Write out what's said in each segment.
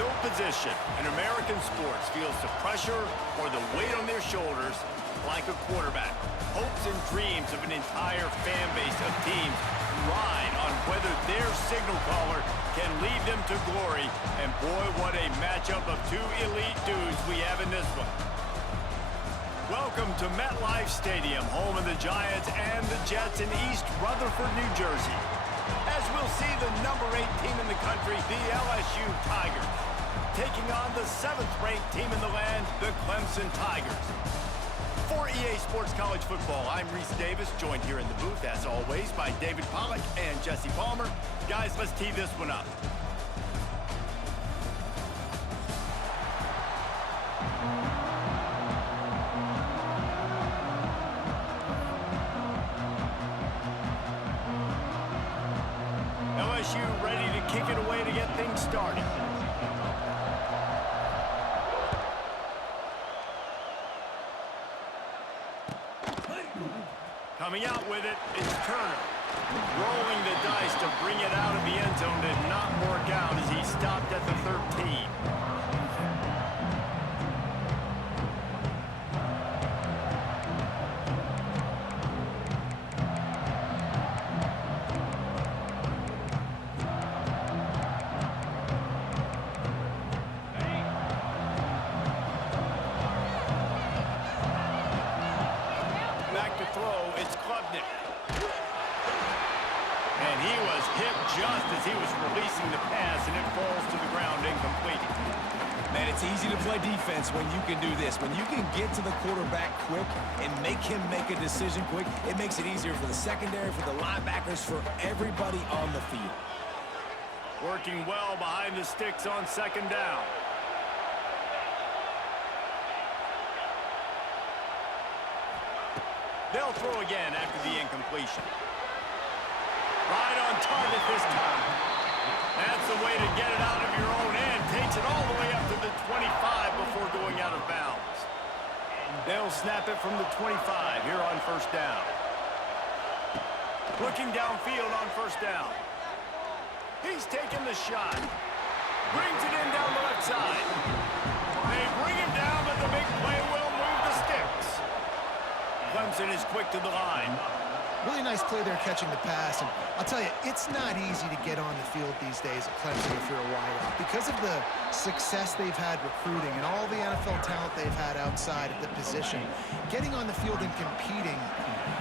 No position in American sports feels the pressure or the weight on their shoulders like a quarterback. Hopes and dreams of an entire fan base of teams ride on whether their signal caller can lead them to glory. And boy, what a matchup of two elite dudes we have in this one. Welcome to MetLife Stadium, home of the Giants and the Jets in East Rutherford, New Jersey. As we'll see the number 8 team in the country, the LSU Tigers, taking on the 7th-ranked team in the land, the Clemson Tigers. For EA Sports College Football, I'm Reese Davis, joined here in the booth, as always, by David Pollack and Jesse Palmer. Guys, let's tee this one up. LSU ready to kick it away to get things started. Coming out with it, it's Turner. Rolling the dice to bring it out of the end zone did not work out as he stopped at the 13. Back to throw, it's Klubnik. And he was hit just as he was releasing the pass, and it falls to the ground incomplete. Man, it's easy to play defense when you can do this. When you can get to the quarterback quick and make him make a decision quick, it makes it easier for the secondary, for the linebackers, for everybody on the field. Working well behind the sticks on second down. They'll throw again after the incompletion. Right on target this time. That's the way to get it out of your own end. Takes it all the way up to the 25 before going out of bounds. They'll snap it from the 25 here on first down. Looking downfield on first down. He's taking the shot. Brings it in down the left side. They bring him down, but the big play will move the sticks. Clemson is quick to the line. Really nice play there catching the pass. And I'll tell you, it's not easy to get on the field these days at Clemson if you're a wideout. Because of the success they've had recruiting and all the NFL talent they've had outside of the position, getting on the field and competing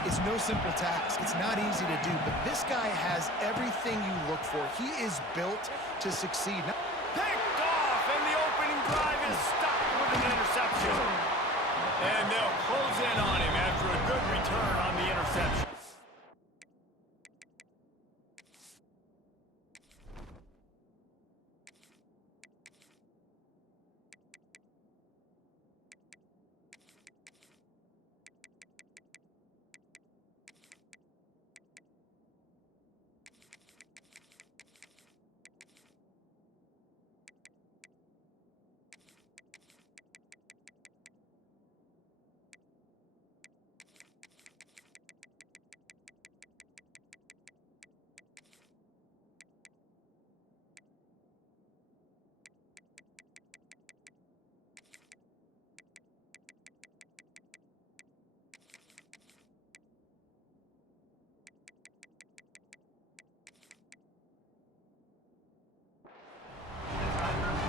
is no simple task. It's not easy to do, but this guy has everything you look for. He is built to succeed. Picked off, and the opening drive is stopped with an interception. And they'll close in on him after a good return on the interception.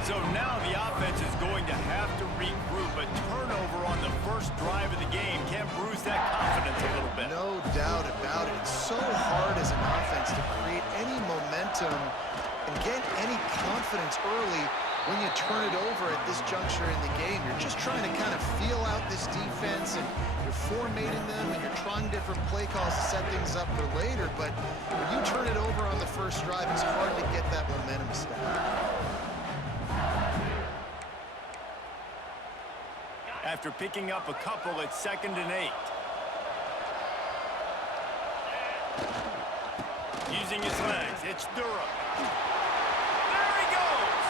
So now the offense is going to have to regroup. A turnover on the first drive of the game can bruise that confidence a little bit. No doubt about it. It's so hard as an offense to create any momentum and get any confidence early when you turn it over at this juncture in the game. You're just trying to kind of feel out this defense, and you're formatting them, and you're trying different play calls to set things up for later. But when you turn it over on the first drive, it's hard to get that momentum started. After picking up a couple at 2nd and 8. Using his legs, it's Durham. There he goes!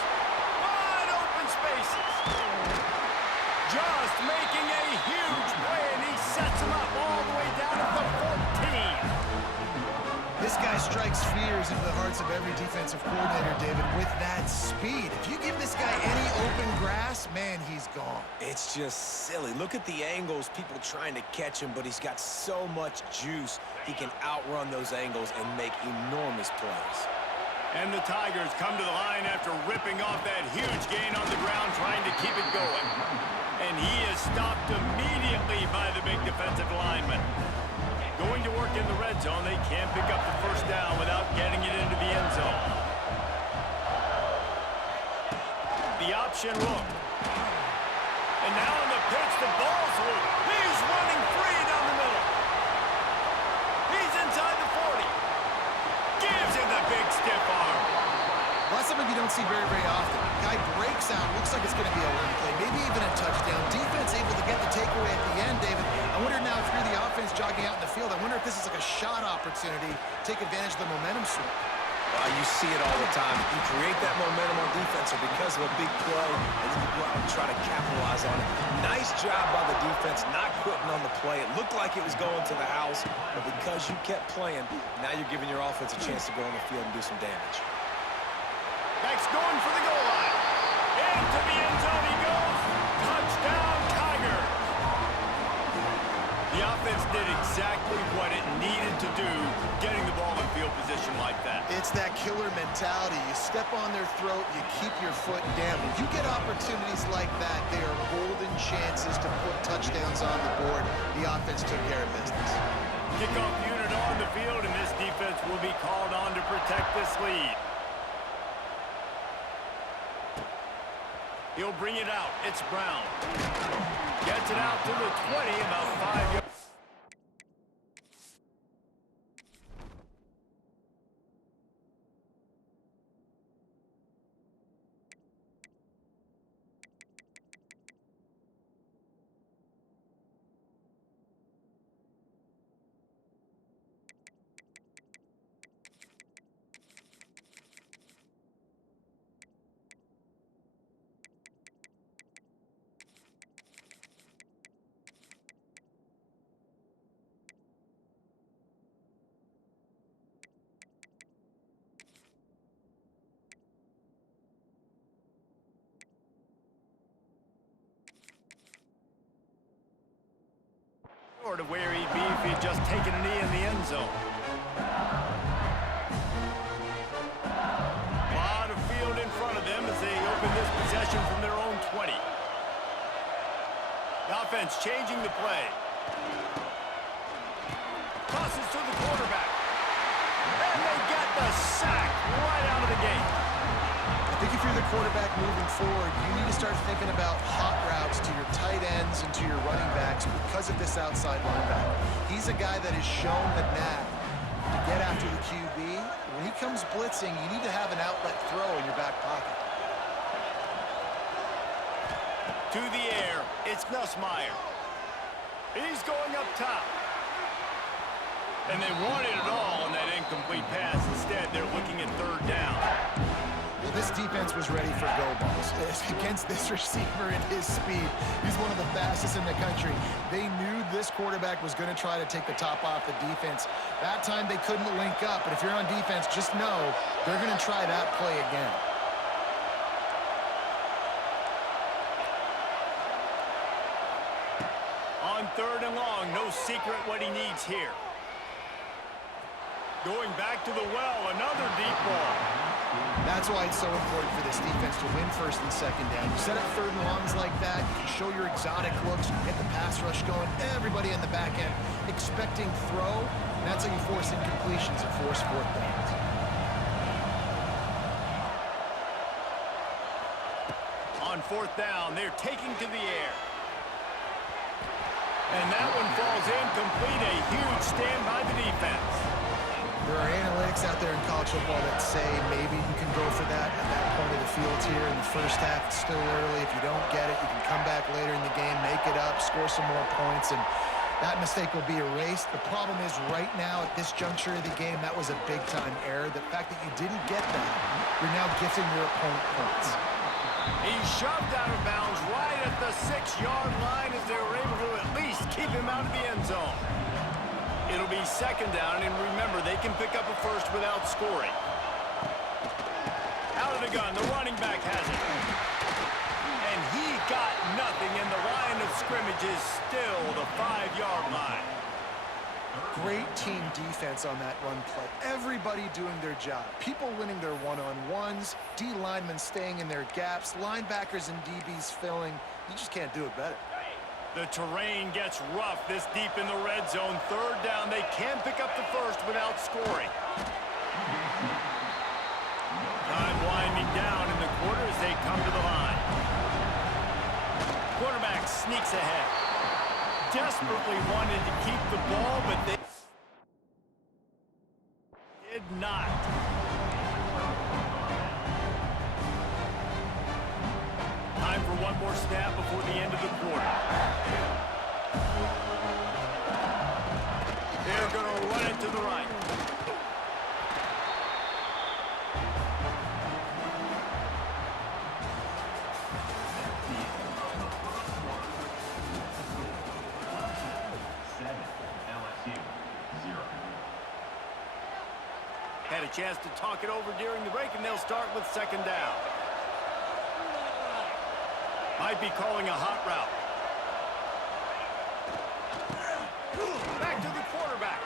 Wide open spaces. Just making a huge play, and he sets him up all the way down at the 14. This This guy strikes fears into the hearts of every defensive coordinator, David, with that speed. If you give this guy any open grass, man, he's gone. It's just silly. Look at the angles, people trying to catch him, but he's got so much juice. He can outrun those angles and make enormous plays. And the Tigers come to the line after ripping off that huge gain on the ground, trying to keep it going. And he is stopped immediately by the big defensive lineman. Going to work in the red zone, they can't pick up the first down without getting it into the end zone. The option look. And now in the pitch, the ball's loose. He's running free down the middle. He's inside the 40. Gives him the big stiff arm. Well, that's something you don't see very, very often. Guy breaks out, looks like it's going to be a run play, maybe even a touchdown. Defense able to get the takeaway at the end, David. I wonder now if you're the offense jogging out in the field, I wonder if this is like a shot opportunity to take advantage of the momentum swing. You see it all the time. You create that momentum on defense or because of a big play, and then you go out and try to capitalize on it. Nice job by the defense, not quitting on the play. It looked like it was going to the house, but because you kept playing, now you're giving your offense a chance to go on the field and do some damage. Beck's going for the goal line. Into the end zone he goes. Touchdown, Tigers. The offense did exactly what it needed to do, getting the ball in field position like that. It's that killer mentality. You step on their throat, you keep your foot down. When you get opportunities like that, they are golden chances to put touchdowns on the board. The offense took care of business. Kickoff unit on the field, and this defense will be called on to protect this lead. He'll bring it out. It's Brown. Gets it out to the 20, about 5 yards. Or to where he'd be if he'd just taken a knee in the end zone. A lot of field in front of them as they open this possession from their own 20. The offense changing the play. Tosses to the quarterback. And they get the sack right out of the gate. I think if you're the quarterback moving forward, you need to start thinking about hot routes to your tight ends and to your running backs because of this outside linebacker. He's a guy that has shown the knack to get after the QB. When he comes blitzing, you need to have an outlet throw in your back pocket. To the air, it's Nussmeier. He's going up top. And they wanted it all on that incomplete pass. Instead, they're looking at third down. Well, this defense was ready for go balls. Against this receiver and his speed, he's one of the fastest in the country. They knew this quarterback was going to try to take the top off the defense. That time they couldn't link up, but if you're on defense, just know they're going to try that play again. On third and long, no secret what he needs here. Going back to the well, another deep ball. That's why it's so important for this defense to win first and second down. You set up third and longs like that, you can show your exotic looks, get the pass rush going, everybody in the back end expecting throw, and that's how you force incompletions and force fourth downs. On fourth down, they're taking to the air. And that one falls incomplete, a huge stand by the defense. There are analytics out there in college football that say maybe you can go for that at that point of the field here in the first half. It's still early. If you don't get it, you can come back later in the game, make it up, score some more points, and that mistake will be erased. The problem is right now at this juncture of the game, that was a big-time error. The fact that you didn't get that, you're now gifting your opponent points. He's shoved out of bounds right at the 6-yard line as they were able to at least keep him out of the end zone. It'll be second down, and remember, they can pick up a first without scoring. Out of the gun, the running back has it. And he got nothing, and the line of scrimmage is still the 5-yard line. Great team defense on that run play. Everybody doing their job. People winning their one-on-ones, D linemen staying in their gaps, linebackers and DBs filling. You just can't do it better. The terrain gets rough this deep in the red zone. Third down, they can pick up the first without scoring. Time winding down in the quarter as they come to the line. Quarterback sneaks ahead. Desperately wanted to keep the ball, but they did not. Time for one more snap before the end of the quarter. They're going to run it to the right. Had a chance to talk it over during the break, and they'll start with second down. Might be calling a hot route. Back to the quarterback.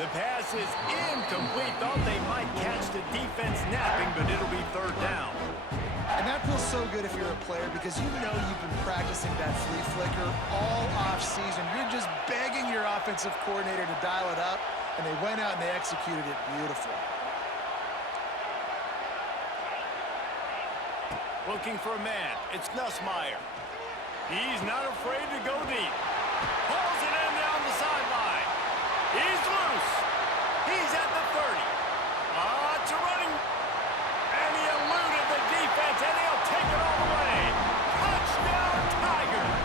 The pass is incomplete. Thought they might catch the defense napping, but it'll be third down. And that feels so good if you're a player because you know you've been practicing that flea flicker all off season. You're just begging your offensive coordinator to dial it up, and they went out and they executed it beautifully. Looking for a man. It's Nussmeier. He's not afraid to go deep. Pulls it in down the sideline. He's loose. He's at the 30. It's a running. And he eluded the defense, and he'll take it all the way. Touchdown, Tigers.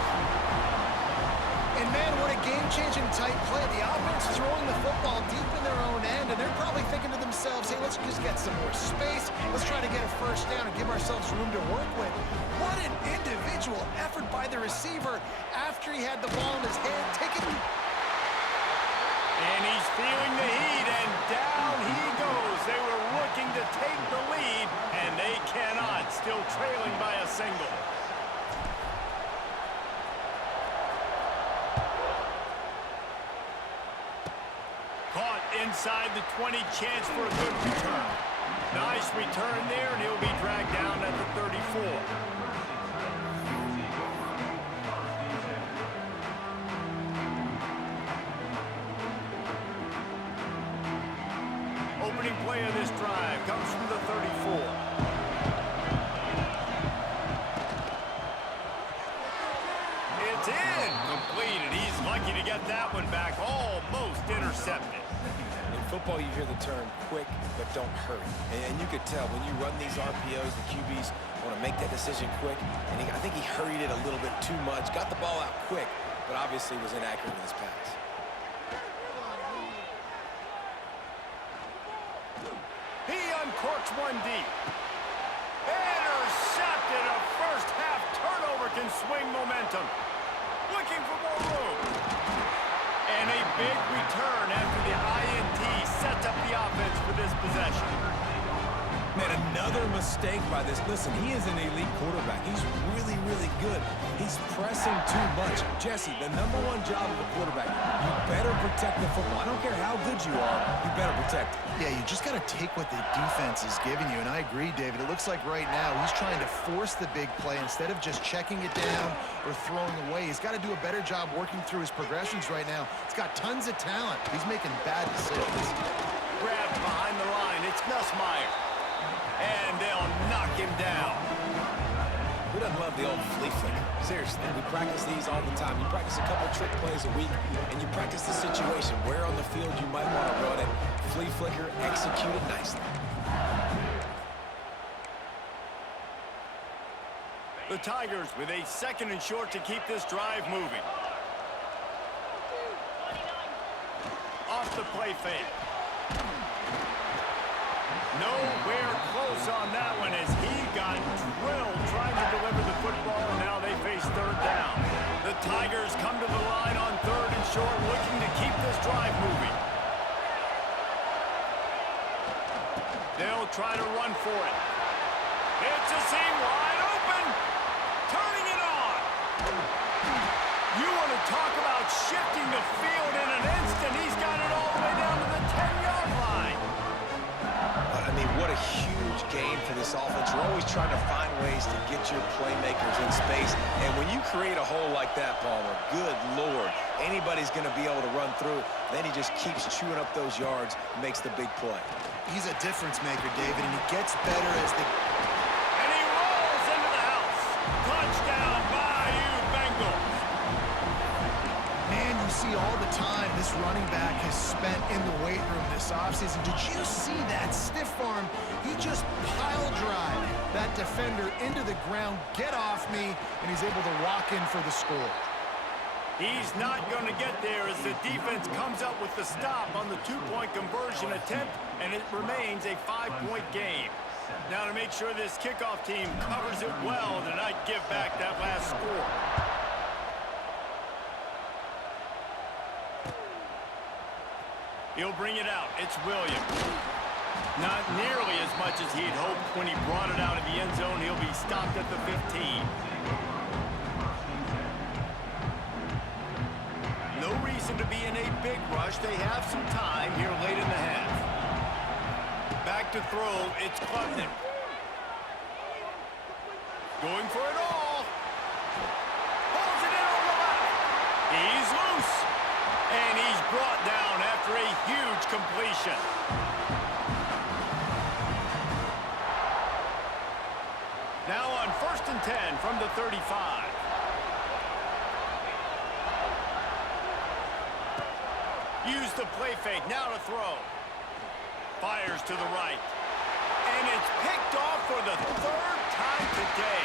And, man, what a game-changing tight play. The offense throwing the football deep in their own end, and they're probably thinking to themselves, hey, let's just get some more space. Let's try to get a first down and give ourselves room to work with. What an individual effort by the receiver after he had the ball in his hand. And he's feeling the heat, and down he goes. They were looking to take the lead, and they cannot. Still trailing by a single. Caught inside the 20, chance for a good return. Nice return there, and he'll be dragged down at the 34. Opening play of this drive comes from the 34. It's incomplete, and he's lucky to get that one back, almost intercepted. In football, you hear the term quick, but don't hurry. And you could tell when you run these RPOs, the QBs want to make that decision quick. And I think he hurried it a little bit too much, got the ball out quick, but obviously was inaccurate in his pass. He uncorks one deep. Intercepted. A first-half turnover can swing momentum. Looking for more room. And a big return after the INT sets up the offense for this possession. Man, another mistake by this. Listen, he is an elite quarterback. He's really, really good. He's pressing too much. Jesse, the #1 job of a quarterback, you better protect the football. I don't care how good you are, you better protect it. Yeah, you just got to take what the defense is giving you, and I agree, David. It looks like right now he's trying to force the big play instead of just checking it down or throwing away. He's got to do a better job working through his progressions right now. He's got tons of talent. He's making bad decisions. Grabbed behind the line. It's Nussmeier. And they'll knock him down. Who doesn't love the old flea flicker? Seriously, we practice these all the time. You practice a couple trick plays a week, and you practice the situation. Where on the field you might want to run it. Flea flicker, execute it nicely. The Tigers with a second and short to keep this drive moving. Off the play fake. Nowhere close on that one as he got drilled trying to deliver the football, and now they face third down. The Tigers come to the line on 3rd and short, looking to keep this drive moving. They'll try to run for it. It's a seam wide open. Turning it on. You want to talk about shifting the field in an instant. He's got it all the way down to the 10-yard line. I mean, what a huge game for this offense. You're always trying to find ways to get your playmakers in space. And when you create a hole like that, Palmer, good Lord, anybody's going to be able to run through. Then he just keeps chewing up those yards, makes the big play. He's a difference maker, David, and he gets better as the... And he rolls into the house. Touchdown, Bayou Bengals. Man, you see all the time this running back has spent in the weight room this offseason. Did you see that stiff arm? He just pile drive that defender into the ground, get off me, and he's able to walk in for the score. He's not going to get there as the defense comes up with the stop on the 2-point conversion attempt, and it remains a 5-point game. Now to make sure this kickoff team covers it well to not give back that last score. He'll bring it out. It's Williams. Not nearly as much as he'd hoped when he brought it out of the end zone. He'll be stopped at the 15. No reason to be in a big rush. They have some time here late in the half. Back to throw, it's Klubnik. Going for it all. Pulls it in on the left. He's loose. And he's brought down after a huge completion. Now on 1st and 10 from the 35. Use the play fake, now to throw. Fires to the right. And it's picked off for the 3rd time today.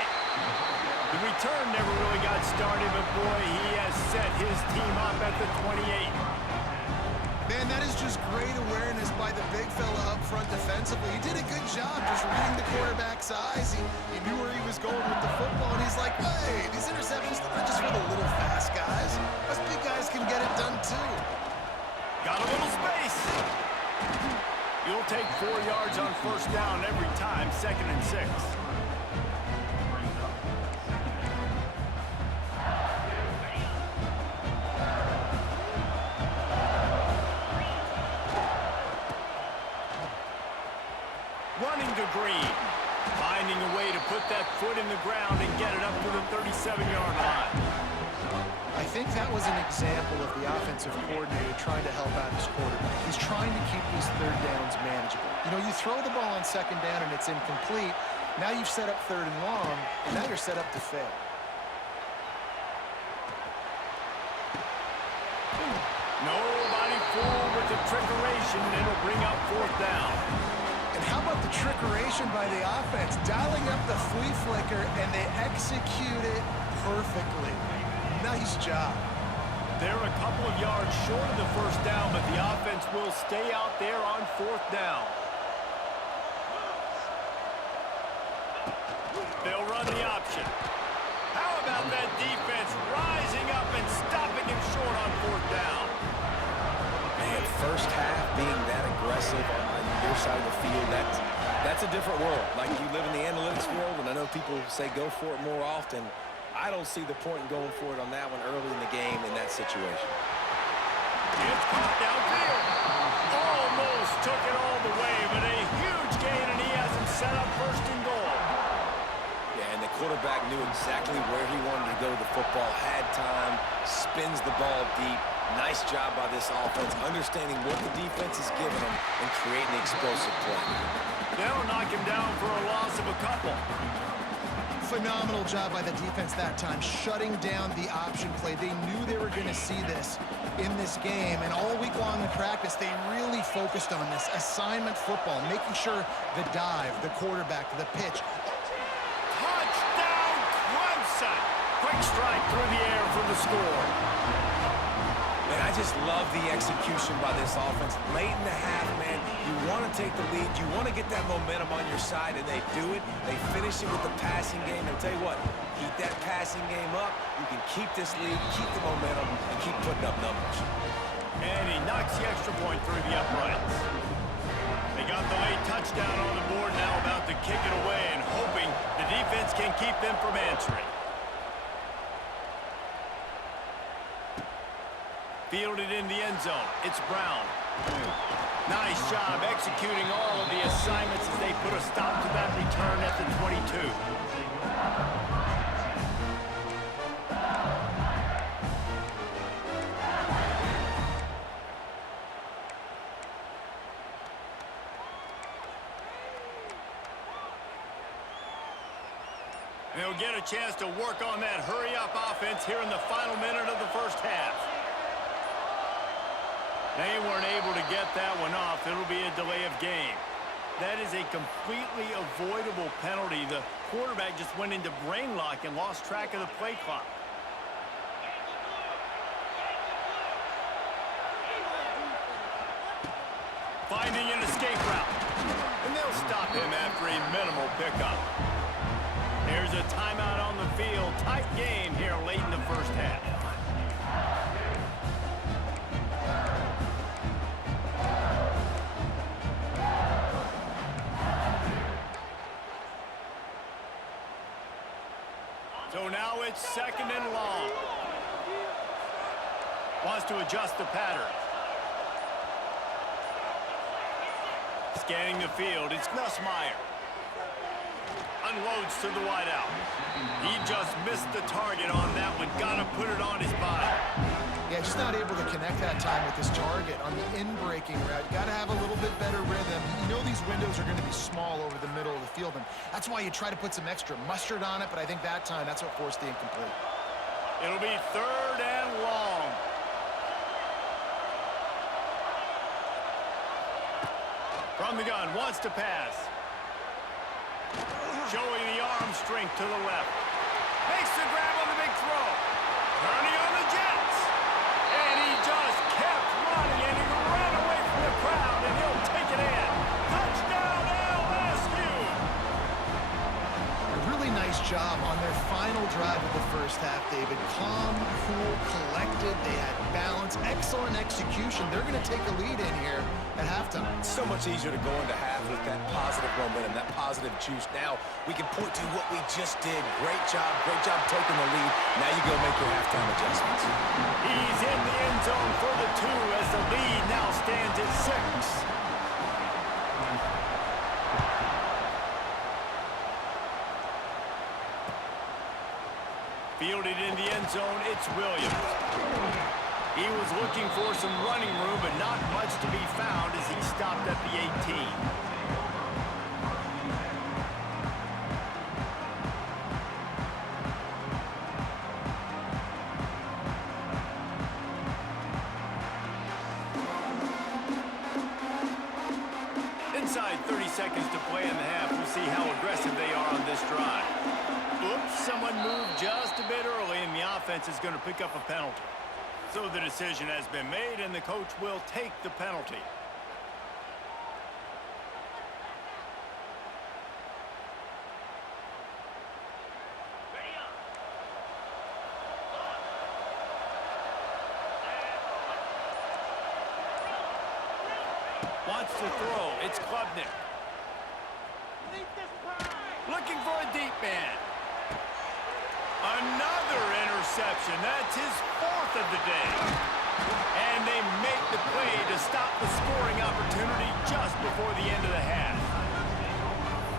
The return never really got started, but boy, he has set his team up at the 28. Man, that is just great awareness by the big fella up front defensively. He did a good job just reading the quarterback's eyes. He knew where he was going with the football, and he's like, hey, these interceptions, they're not just for the little fast guys. Us big guys can get it done too. Got a little space. You'll take 4 yards on 1st down every time, 2nd and 6. Running to Green. Finding a way to put that foot in the ground and get it up to the 37-yard line. I think that was an example of the offensive coordinator trying to help out his quarterback. He's trying to keep these 3rd downs manageable. You know, you throw the ball on 2nd down and it's incomplete. Now you've set up 3rd and long, and now you're set up to fail. Nobody fooled with the trickeration. It'll bring up 4th down. And how about the trickeration by the offense? Dialing up the flea flicker, and they execute it perfectly. Nice job. They're a couple of yards short of the 1st down, but the offense will stay out there on 4th down. They'll run the option. How about that defense rising up and stopping him short on 4th down? Man, 1st half being that aggressive on your side of the field, that's a different world. Like, you live in the analytics world, and I know people say go for it more often. I don't see the point in going for it on that one early in the game in that situation. It's caught downfield. Almost took it all the way, but a huge gain, and he has him set up 1st and goal. Yeah, and the quarterback knew exactly where he wanted to go with the football, had time, spins the ball deep. Nice job by this offense, understanding what the defense is giving them and creating explosive play. They'll knock him down for a loss of a couple. Phenomenal job by the defense that time, shutting down the option play. They knew they were going to see this in this game, and all week long in practice, they really focused on this assignment football, making sure the dive, the quarterback, the pitch. Touchdown, Clemson! Quick strike through the air for the score. And I just love the execution by this offense. Late in the half, man, you want to take the lead. You want to get that momentum on your side, and they do it. They finish it with the passing game. I'll tell you what, keep that passing game up. You can keep this lead, keep the momentum, and keep putting up numbers. And he knocks the extra point through the uprights. They got the late touchdown on the board, now about to kick it away and hoping the defense can keep them from answering. Fielded in the end zone. It's Brown. Nice job executing all of the assignments as they put a stop to that return at the 22. They'll get a chance to work on that hurry-up offense here in the final minute of the first half. They weren't able to get that one off. It'll be a delay of game. That is a completely avoidable penalty. The quarterback just went into brain lock and lost track of the play clock. Finding an escape route. And they'll stop him after a minimal pickup. There's a timeout on the field. Tight game here late in the first half. So now it's second and long. Wants to adjust the pattern. Scanning the field, it's Nussmeier. Unloads to the wideout. He just missed the target on that one. Got to put it on his body. Yeah, just not able to connect that time with his target on the in-breaking route. Got to have a little bit better rhythm. You know these windows are going to be small over the middle of the field, and that's why you try to put some extra mustard on it, but I think that time, that's what forced the incomplete. It'll be third and long. From the gun, wants to pass. Showing the arm strength to the left. Makes the grab on the big throw. Turning on the Jets. And he just kept running, and he ran away from the crowd, and he'll take it in. Touchdown, LSU! A really nice job on their final drive of the first half, David. Calm, cool, collected. They had balance. Excellent execution. They're going to take a lead in here at halftime. It's so much easier to go into half with that positive momentum, that positive juice. Now we can point to what we just did. Great job taking the lead. Now you go make your halftime adjustments. He's in the end zone for the 2 as the lead now stands at 6. Fielded in the end zone, it's Williams. He was looking for some running room, but not much to be found as he stopped at the 18. Inside 30 seconds to play in the half. We'll see how aggressive they are on this drive. Oops, someone moved just a bit early, and the offense is going to pick up a penalty. So the decision has been made, and the coach will take the penalty. Wants to throw. It's Klubnik. Looking for a deep man. Another interception. That's his 4th of the day. And they make the play to stop the scoring opportunity just before the end of the half.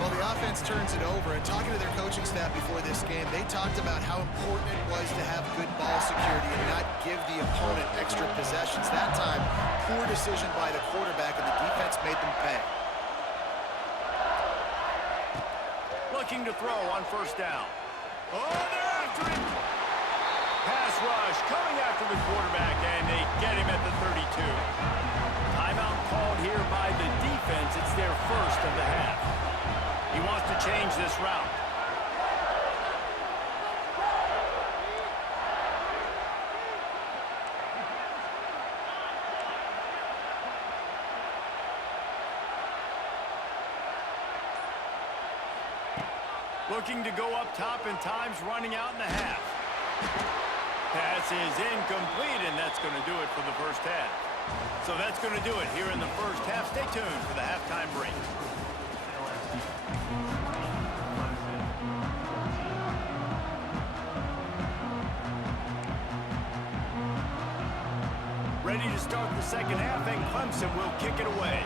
Well, the offense turns it over, and talking to their coaching staff before this game, they talked about how important it was to have good ball security and not give the opponent extra possessions. That time, poor decision by the quarterback, and the defense made them pay. Looking to throw on first down. Oh, they're after him. Pass rush coming after the quarterback, and they get him at the 32. Timeout called here by the defense. It's their first of the half. He wants to change this route. Looking to go up top, and time's running out in the half. Pass is incomplete, and that's going to do it for the first half. So that's going to do it here in the first half. Stay tuned for the halftime break. Ready to start the second half, and Clemson will kick it away.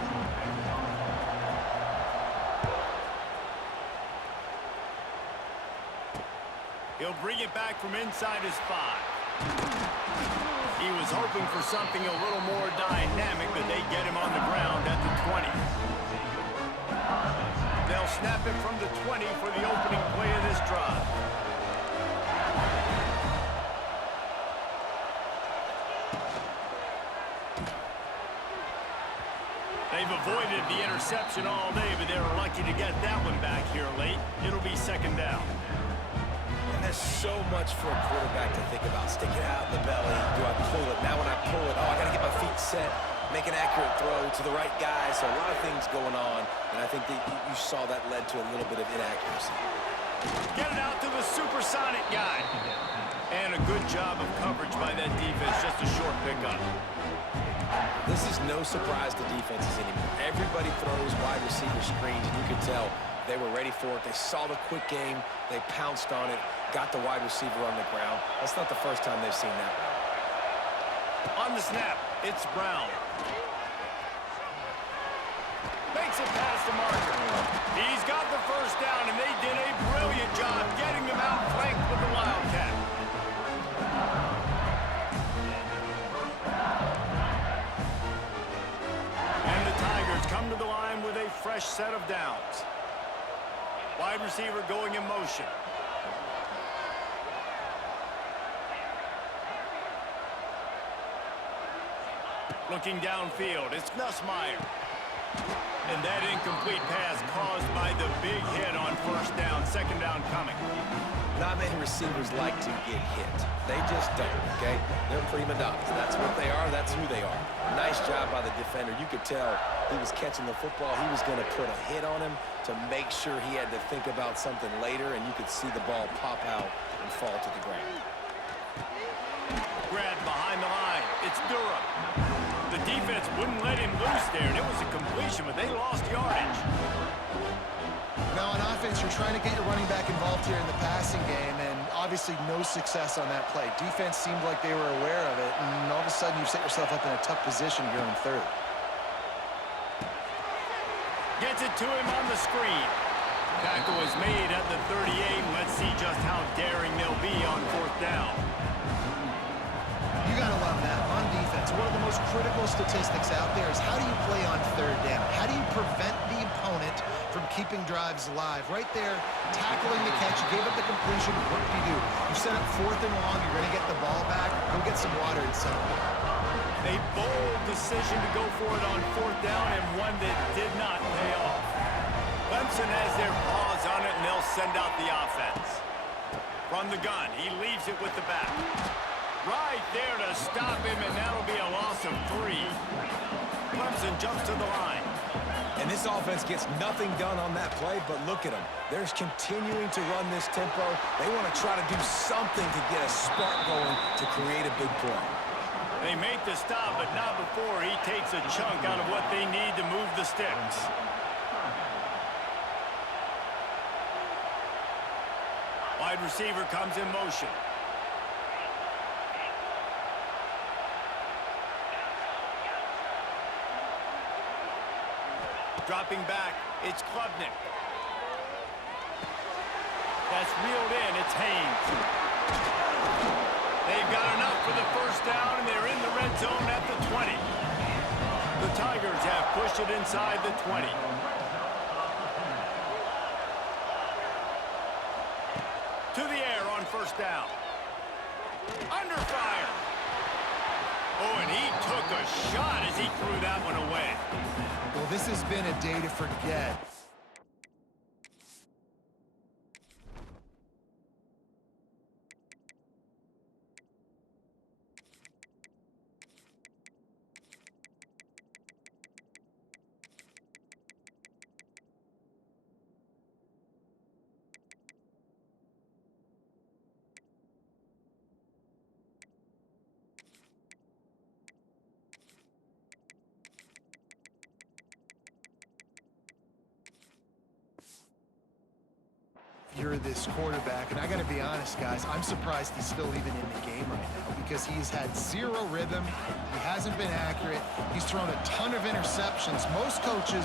He'll bring it back from inside his 5. He was hoping for something a little more dynamic, but they get him on the ground at the 20. They'll snap it from the 20 for the opening play of this drive. They've avoided the interception all day, but they were lucky to get that one back here late. It'll be second down. And there's so much for a quarterback to think about. Stick it out in the belly. Do I pull it? Now when I pull it, I got to get my feet set, make an accurate throw to the right guy. So a lot of things going on, and I think that you saw that led to a little bit of inaccuracy. Get it out to the supersonic guy. And a good job of coverage by that defense, just a short pickup. This is no surprise to defenses anymore. Everybody throws wide receiver screens, and you can tell they were ready for it. They saw the quick game. They pounced on it, got the wide receiver on the ground. That's not the first time they've seen that route. On the snap, it's Brown. Makes it past the marker. He's got the first down, and they did a brilliant job getting them out flanked with the Wildcat. And the Tigers come to the line with a fresh set of downs. Wide receiver going in motion. Looking downfield, it's Nussmeier. And that incomplete pass caused by the big hit on first down. Second down coming. Not many receivers like to get hit. They just don't, okay? They're prima donnas. That's what they are. That's who they are. Nice job by the defender. You could tell he was catching the football. He was going to put a hit on him to make sure he had to think about something later, and you could see the ball pop out and fall to the ground. Grabbed behind the line. It's Durham. The defense wouldn't let him loose there, and it was a completion, but they lost yardage. Now on offense, you're trying to get your running back involved here in the passing game, and obviously no success on that play. Defense seemed like they were aware of it, and all of a sudden you've set yourself up in a tough position here on third. Gets it to him on the screen. Tackle is made at the 38, and let's see just how daring they'll be on fourth down. You got to love that. On defense, one of the most critical statistics out there is how do you play on third down? How do you prevent the opponent from keeping drives alive? Right there, tackling the catch, you gave up the completion, what do? You set up fourth and long, you're going to get the ball back, go get some water and settle. A bold decision to go for it on fourth down, and one that did not pay off. Clemson has their paws on it, and they'll send out the offense. From the gun, he leaves it with the back. Right there to stop him, and that'll be a loss of 3. Clemson jumps to the line. And this offense gets nothing done on that play, but look at them. They're continuing to run this tempo. They want to try to do something to get a spark going to create a big play. They make the stop, but not before he takes a chunk out of what they need to move the sticks. Wide receiver comes in motion. Dropping back, it's Klubnik. That's reeled in, it's Haynes. They've got enough for the first down, and they're in the red zone at the 20. The Tigers have pushed it inside the 20. To the air on first down. Under fire. Oh, and he took a shot as he threw that one away. Well, this has been a day to forget. you're this quarterback, and I got to be honest, guys, I'm surprised he's still even in the game right now because he's had zero rhythm. He hasn't been accurate. He's thrown a ton of interceptions. Most coaches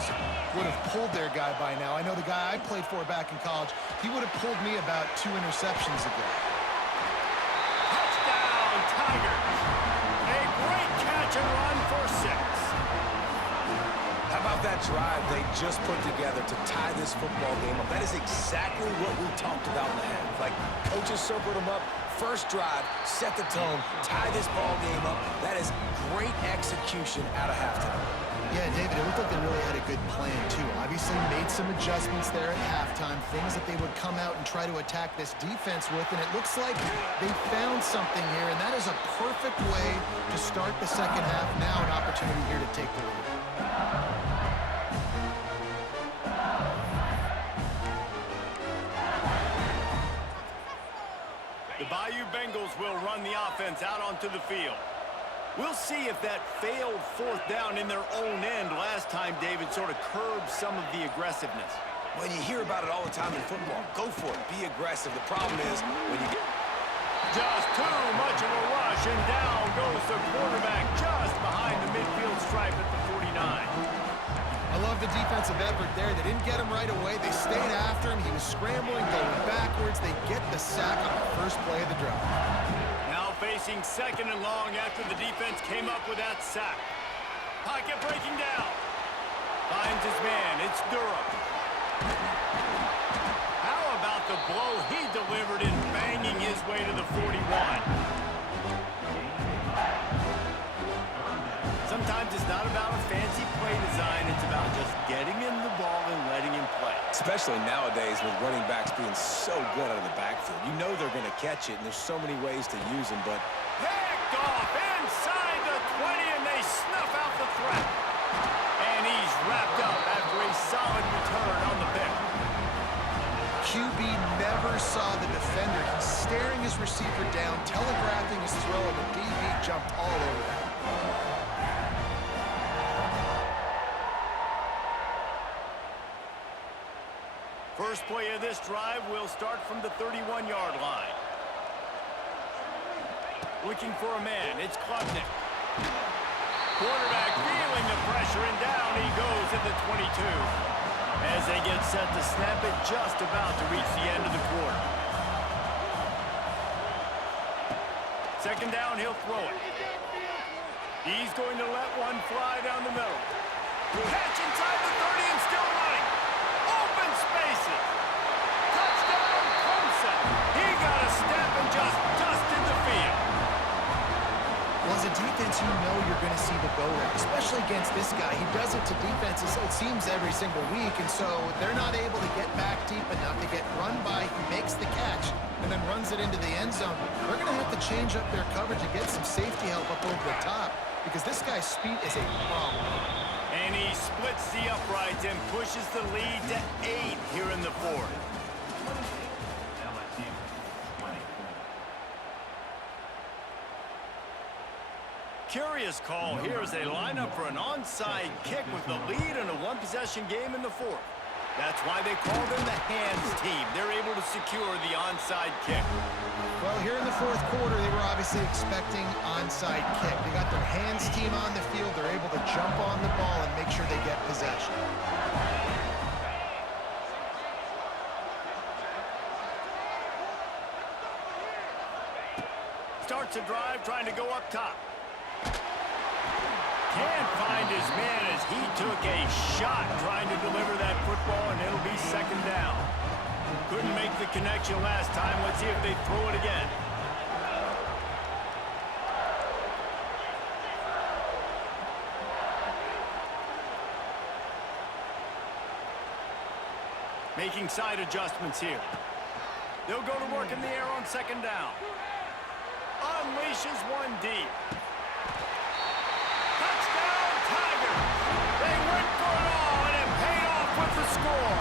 would have pulled their guy by now. I know the guy I played for back in college, he would have pulled me about 2 interceptions ago. Touchdown, Tigers. A great catch and run for 6. How about that drive they just put together to tie this football game up? That is exactly what we talked about in the half. Like, coaches circled them up. First drive, set the tone, tie this ball game up. That is great execution out of halftime. Yeah, David, it looked like they really had a good plan, too. Obviously made some adjustments there at halftime, things that they would come out and try to attack this defense with, and it looks like they found something here, and that is a perfect way to start the second half. Now an opportunity here to take the lead. The Bayou Bengals will run the offense out onto the field. We'll see if that failed 4th down in their own end last time, David, sort of curbed some of the aggressiveness. When you hear about it all the time in football, go for it. Be aggressive. The problem is when you get... Just too much of a rush, and down goes the quarterback just behind the midfield stripe at the 49. I love the defensive effort there. They didn't get him right away. They stayed after him. He was scrambling, going backwards. They get the sack on the first play of the drive. Now facing 2nd and long after the defense came up with that sack. Pocket breaking down. Finds his man. It's Durham. How about the blow he delivered in banging his way to the 41? Sometimes it's not about a fancy play design. It's about just getting him the ball and letting him play. Especially nowadays with running backs being so good out of the backfield. You know they're going to catch it, and there's so many ways to use them, but... Picked off inside the 20, and they snuff out the threat. And he's wrapped up after a solid return on the pick. QB never saw the defender. He's staring his receiver down, telegraphing his throw, and the DB jumped all over that. First play of this drive will start from the 31-yard line. Looking for a man, it's Klubnik. Quarterback feeling the pressure, and down he goes at the 22. As they get set to snap it, just about to reach the end of the quarter. 2nd down, he'll throw it. He's going to let one fly down the middle. Catch inside the 30 and still running. Open spaces. Touchdown, Clemson. He got a step and just dusted the field. Well, as a defense, you know you're going to see the go route, especially against this guy. He does it to defenses, it seems, every single week, and so they're not able to get back deep enough. They get run by, he makes the catch, and then runs it into the end zone. They're going to have to change up their coverage and get some safety help up over the top because this guy's speed is a problem. And he splits the uprights and pushes the lead to 8 here in the 4th. Curious call here as they line up for an onside kick with the lead in a one-possession game in the 4th. That's why they call them the hands team. They're able to secure the onside kick. Well, here in the 4th quarter, they were obviously expecting onside kick. They got their hands team on the field. They're able to jump on the ball and make sure they get possession. Starts a drive trying to go up top. Can't find his man as he took a shot trying to deliver that football, and it'll be 2nd down. Couldn't make the connection last time. Let's see if they throw it again. Making side adjustments here. They'll go to work in the air on 2nd down. Unleashes one deep. Touchdown, Tigers! They went for it all, and it paid off with the score.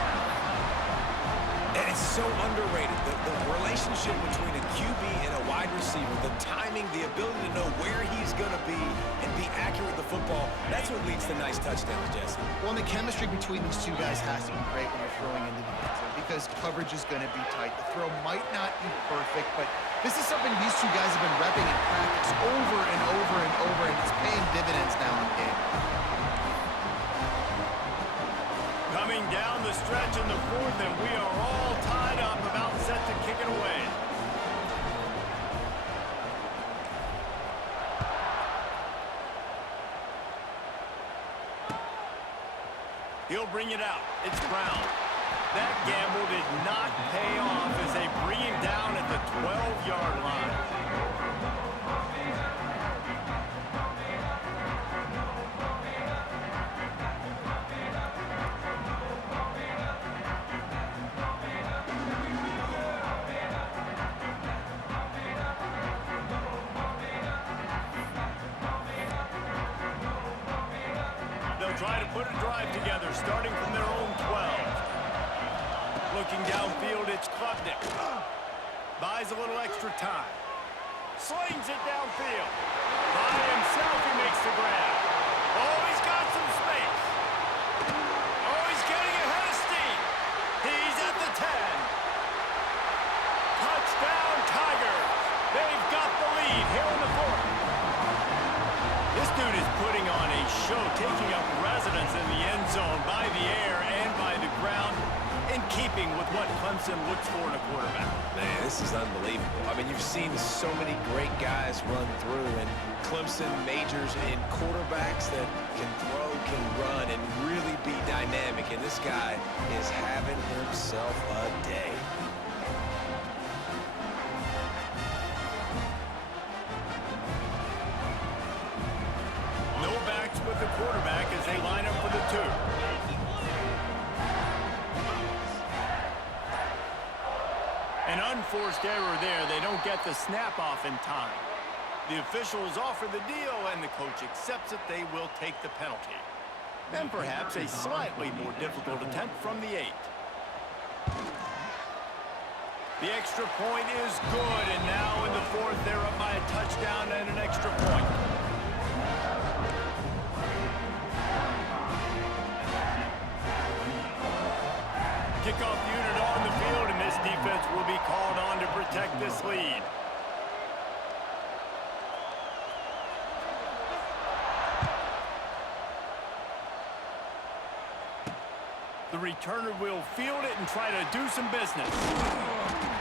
And it's so underrated. The relationship between a QB and a wide receiver, the timing, the ability to know where he's going to be and be accurate with the football, that's what leads to nice touchdowns, Jesse. Well, and the chemistry between these two guys has to be great when you're throwing into the end zone because coverage is going to be tight. The throw might not be perfect, but this is something these two guys have been repping in practice over and over and over, and it's paying dividends now in game. Coming down the stretch in the fourth, and we are all tied up, about set to kick it away. He'll bring it out. It's Brown. That gamble did not pay off as they bring him down at the 12-yard line. Try to put a drive together, starting from their own 12. Looking downfield, it's Klubnik. Buys a little extra time. Slings it downfield. By himself, he makes the grab. Oh, he's got some space. Oh, he's getting ahead of steam. He's at the 10. Touchdown, Tigers. They've got the lead here in the fourth. This dude is putting on a show, taking up residence in the end zone by the air and by the ground, in keeping with what Clemson looks for in a quarterback. Man, this is unbelievable. I mean, you've seen so many great guys run through, and Clemson majors in quarterbacks that can throw, can run, and really be dynamic, and this guy is having himself a day. With the quarterback as they line up for the 2. An unforced error there. They don't get the snap off in time. The officials offer the deal, and the coach accepts it. They will take the penalty. And perhaps a slightly more difficult attempt from the 8. The extra point is good, and now in the fourth, they're up by a touchdown and an extra point. Kickoff unit on the field, and this defense will be called on to protect this lead. The returner will field it and try to do some business.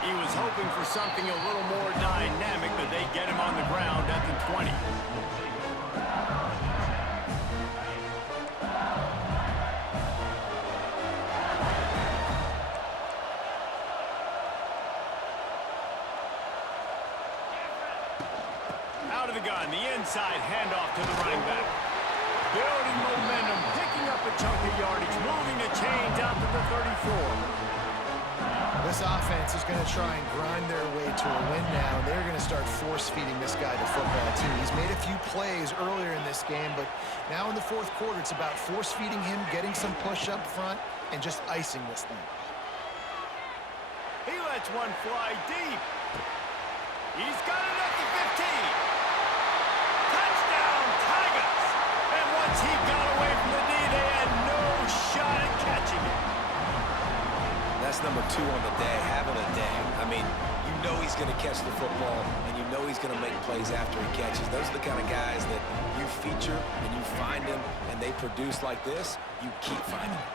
He was hoping for something a little more dynamic, but they get him on the ground at the 20. Out of the gun, the inside handoff to the running back. Building momentum, picking up a chunk of yardage, moving the chains out to the 34. This offense is going to try and grind their way to a win now, and they're going to start force-feeding this guy the football, too. He's made a few plays earlier in this game, but now in the fourth quarter, it's about force-feeding him, getting some push up front, and just icing this thing. He lets one fly deep. He's got it at the 15. Touchdown, Tigers! And once he got away from the knee, they had no shot at catching it. That's number 2 on the day, having a day. I mean, you know he's going to catch the football, and you know he's going to make plays after he catches. Those are the kind of guys that you feature, and you find them, and they produce like this, you keep finding them.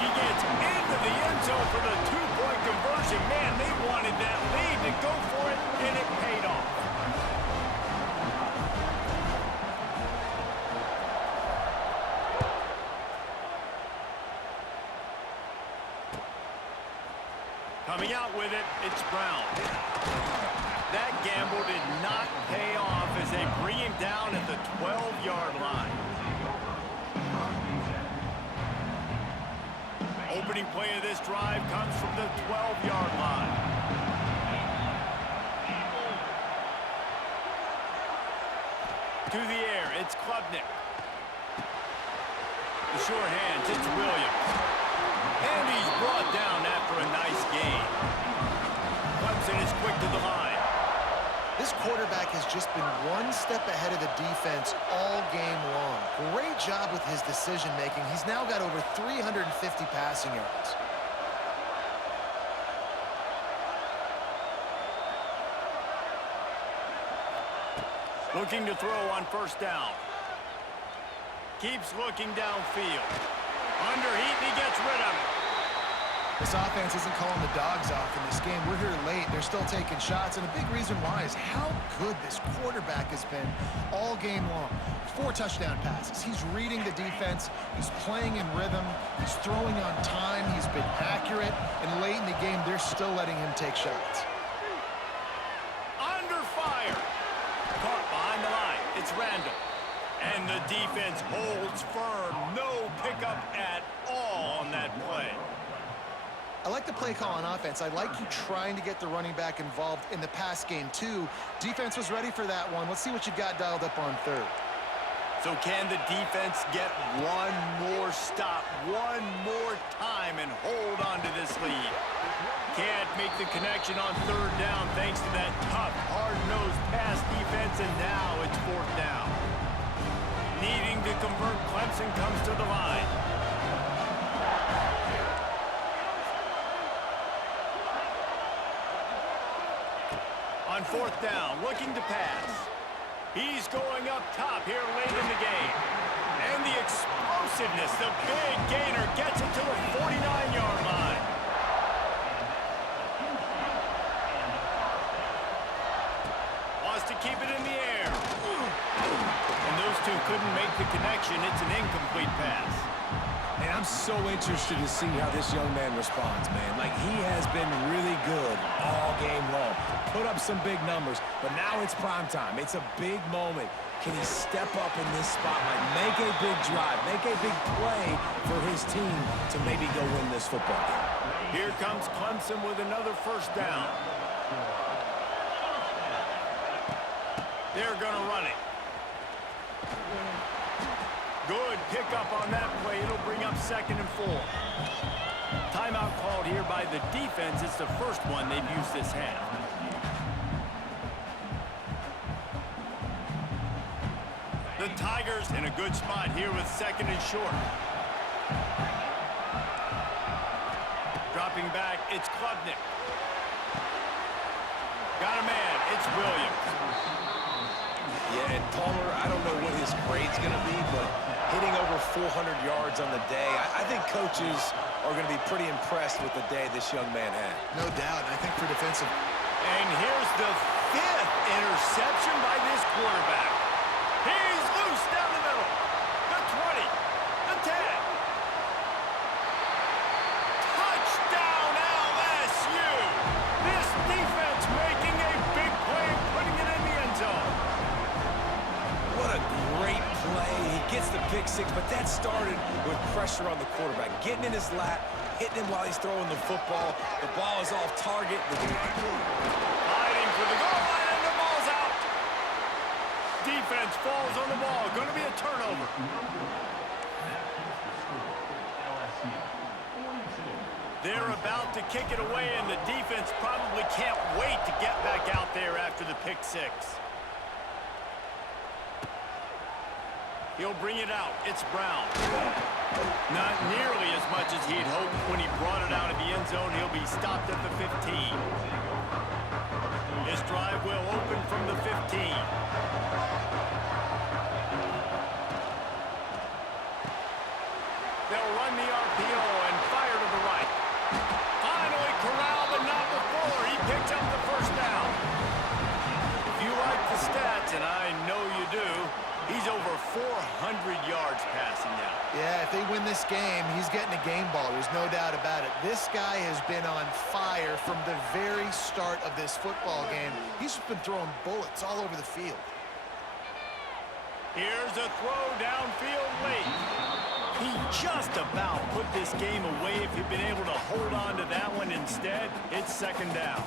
He gets into the end zone for the 2-point conversion. Man, they wanted that lead to go for it, and it paid off. Coming out with it, it's Brown. That gamble did not pay off as they bring him down at the 12-yard line. Opening play of this drive comes from the 12-yard line. To the air, it's Klubnik. The short hand, it's Williams. And he's brought down after a nice gain. Clemson is quick to the line. This quarterback has just been one step ahead of the defense all game long. Great job with his decision-making. He's now got over 350 passing yards. Looking to throw on first down. Keeps looking downfield. Under heat, and he gets rid of it. This offense isn't calling the dogs off in this game. We're here late. They're still taking shots, and a big reason why is how good this quarterback has been all game long. 4 touchdown passes. He's reading the defense. He's playing in rhythm. He's throwing on time. He's been accurate, and late in the game, they're still letting him take shots. Under fire. Caught behind the line. It's Randall. And the defense holds firm. No pickup at all on that play. I like the play call on offense. I like you trying to get the running back involved in the pass game, too. Defense was ready for that one. Let's see what you got dialed up on third. So can the defense get one more stop, one more time, and hold on to this lead? Can't make the connection on third down thanks to that tough, hard-nosed pass defense, and now it's fourth down. Needing to convert, Clemson comes to the line. On fourth down, looking to pass. He's going up top here late in the game. And the explosiveness, the big gainer gets it to the 49-yard line. Wants to keep it in the air. And those two couldn't make the connection. It's an incomplete pass. And I'm so interested to see how this young man responds, man. Like, he has been really good all game long. Put up some big numbers, but now it's prime time. It's a big moment. Can he step up in this spotlight, make a big drive, make a big play for his team to maybe go win this football game? Here comes Clemson with another first down. They're going to run it. Good pickup on that play. It'll bring up 2nd and 4. Timeout called here by the defense. It's the first one they've used this half. The Tigers in a good spot here with 2nd and short. Dropping back, it's Klubnik. Got a man, it's Williams. Yeah, and Palmer, I don't know what his grade's going to be, but hitting over 400 yards on the day, I think coaches are going to be pretty impressed with the day this young man had. No doubt, and I think for defensive. And here's the 5th interception by this quarterback. He's loose down the middle. The 20, the 10. Touchdown LSU. This defense making a big play, putting it in the end zone. What a great play. He gets the pick six, but that started with pressure on the quarterback. Getting in his lap, hitting him while he's throwing the football. The ball is off target. Fighting for the goal line, and the ball's out. Defense falls on the ball. Going to be a turnover. They're about to kick it away, and the defense probably can't wait to get back out there after the pick six. He'll bring it out. It's Brown. Not nearly as much as he'd hoped when he brought it out of the end zone. He'll be stopped at the 15. His drive will open from the 15. They'll run the RPO and fire to the right. Finally corralled, but not before. He picks up the first down. If you like the stats, and I know you do, he's over 400 yards passing now. Yeah, if they win this game, he's getting a game ball. There's no doubt about it. This guy has been on fire from the very start of this football game. He's just been throwing bullets all over the field. Here's a throw downfield late. He just about put this game away if he'd been able to hold on to that one. Instead, it's 2nd down.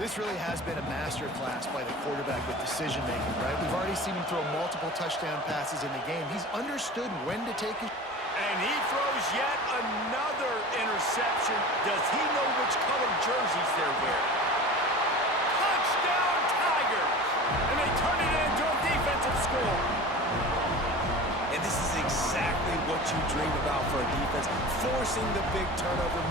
This really has been a master class by the quarterback with decision-making, right? We've already seen him throw multiple touchdown passes in the game. He's understood when to take it. And he throws yet another interception. Does he know which colored jerseys they're wearing? Touchdown, Tigers! And they turn it into a defensive score. And this is exactly what you dream about for a defense, forcing the big turnover,